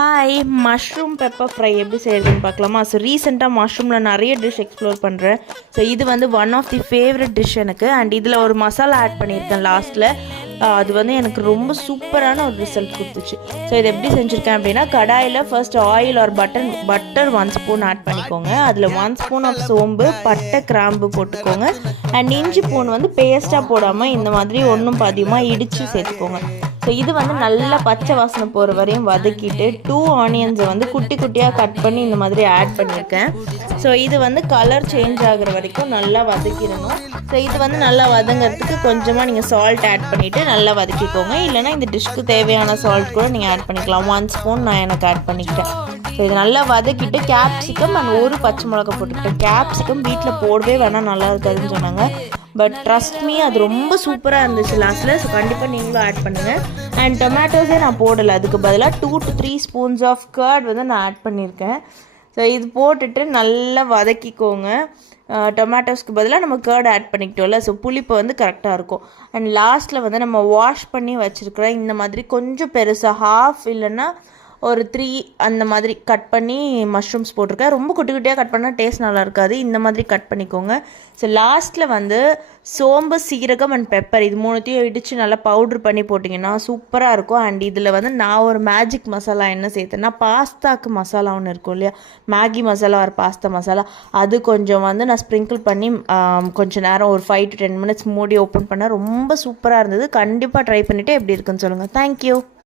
Hi, mushroom pepper fry எப்படி செய்கிறதுன்னு பார்க்கலாமா? ஸோ ரீசெண்டாக மஷ்ரூமில் நிறைய டிஷ் எக்ஸ்ப்ளோர் பண்ணுறேன். ஸோ இது வந்து one of the favourite dish எனக்கு. அண்ட் இதில் ஒரு மசாலா ஆட் பண்ணியிருக்கேன் லாஸ்ட்டில். அது வந்து எனக்கு ரொம்ப சூப்பரான ஒரு ரிசல்ட் கொடுத்துச்சு. ஸோ இதை எப்படி செஞ்சுருக்கேன் அப்படின்னா, கடாயில் first oil or butter 1 spoon add பண்ணிக்கோங்க. அதில் 1 ஸ்பூன் ஆஃப் சோம்பு, பட்டை, கிராம்பு போட்டுக்கோங்க. அண்ட் இஞ்சி பூண்டு வந்து பேஸ்ட்டாக போடாமல் இந்த மாதிரி ஒன்றும் பாதியமாக இடித்து சேர்த்துக்கோங்க. ஸோ இது வந்து நல்லா பச்சை வாசனை போகிற வரையும் வதக்கிட்டு 2 ஆனியன்ஸை வந்து குட்டி குட்டியாக கட் பண்ணி இந்த மாதிரி ஆட் பண்ணியிருக்கேன். ஸோ இது வந்து கலர் சேஞ்ச் ஆகிற வரைக்கும் நல்லா வதக்கிடணும். ஸோ இது வந்து நல்லா வதங்கிறதுக்கு கொஞ்சமாக நீங்கள் சால்ட் ஆட் பண்ணிவிட்டு நல்லா வதக்கிக்கோங்க. இல்லைனா இந்த டிஷ்க்கு தேவையான சால்ட் கூட நீங்கள் ஆட் பண்ணிக்கலாம். 1 ஸ்பூன் நான் எனக்கு ஆட் பண்ணிக்கிட்டேன். ஸோ இது நல்லா வதக்கிட்டு கேப்சிகம் அண்ட் ஒரு பச்சை மிளகா போட்டுக்கிட்டேன். கேப்சிகம் வீட்டில் போடவே வேணால் நல்லா இருக்காதுன்னு சொன்னாங்க. பட் ட்ரஸ்ட் மீ, அது ரொம்ப சூப்பராக இருந்துச்சு லாஸ்ட்டில். ஸோ கண்டிப்பாக நீங்களும் ஆட் பண்ணுங்கள். அண்ட் டொமேட்டோஸே நான் போடலை, அதுக்கு பதிலாக 2 to 3 ஸ்பூன்ஸ் ஆஃப் கர்ட் வந்து நான் ஆட் பண்ணியிருக்கேன். ஸோ இது போட்டுட்டு நல்லா வதக்கிக்கோங்க. டொமேட்டோஸ்க்கு பதிலாக நம்ம கர்ட் ஆட் பண்ணிக்கிட்டோம்ல, ஸோ புளிப்பு வந்து கரெக்டாக இருக்கும். அண்ட் லாஸ்ட்டில் வந்து நம்ம வாஷ் பண்ணி வச்சுருக்கிற இந்த மாதிரி கொஞ்சம் பெருசாக ஹாஃப் இல்லைன்னா ஒரு 3 அந்த மாதிரி கட் பண்ணி மஷ்ரூம்ஸ் போட்டிருக்கேன். ரொம்ப குட்டி குட்டியாக கட் பண்ணால் டேஸ்ட் நல்லா இருக்காது. இந்த மாதிரி கட் பண்ணிக்கோங்க. ஸோ லாஸ்ட்டில் வந்து சோம்பு, சீரகம் அண்ட் பெப்பர் இது மூணுத்தையும் இடித்து நல்லா பவுட்ரு பண்ணி போட்டிங்கன்னா சூப்பராக இருக்கும். அண்ட் இதில் வந்து நான் ஒரு மேஜிக் மசாலா என்ன சேர்த்தேன்னா, பாஸ்தாக்கு மசாலா ஒன்று இருக்கும் இல்லையா, மேகி மசாலா ஒரு பாஸ்தா மசாலா, அது கொஞ்சம் வந்து நான் ஸ்ப்ரிங்கிள் பண்ணி கொஞ்சம் நேரம் ஒரு 5 to 10 minutes மூடி ஓப்பன் பண்ணால் ரொம்ப சூப்பராக இருந்தது. கண்டிப்பாக ட்ரை பண்ணிவிட்டு எப்படி இருக்குன்னு சொல்லுங்கள். தேங்க்யூ.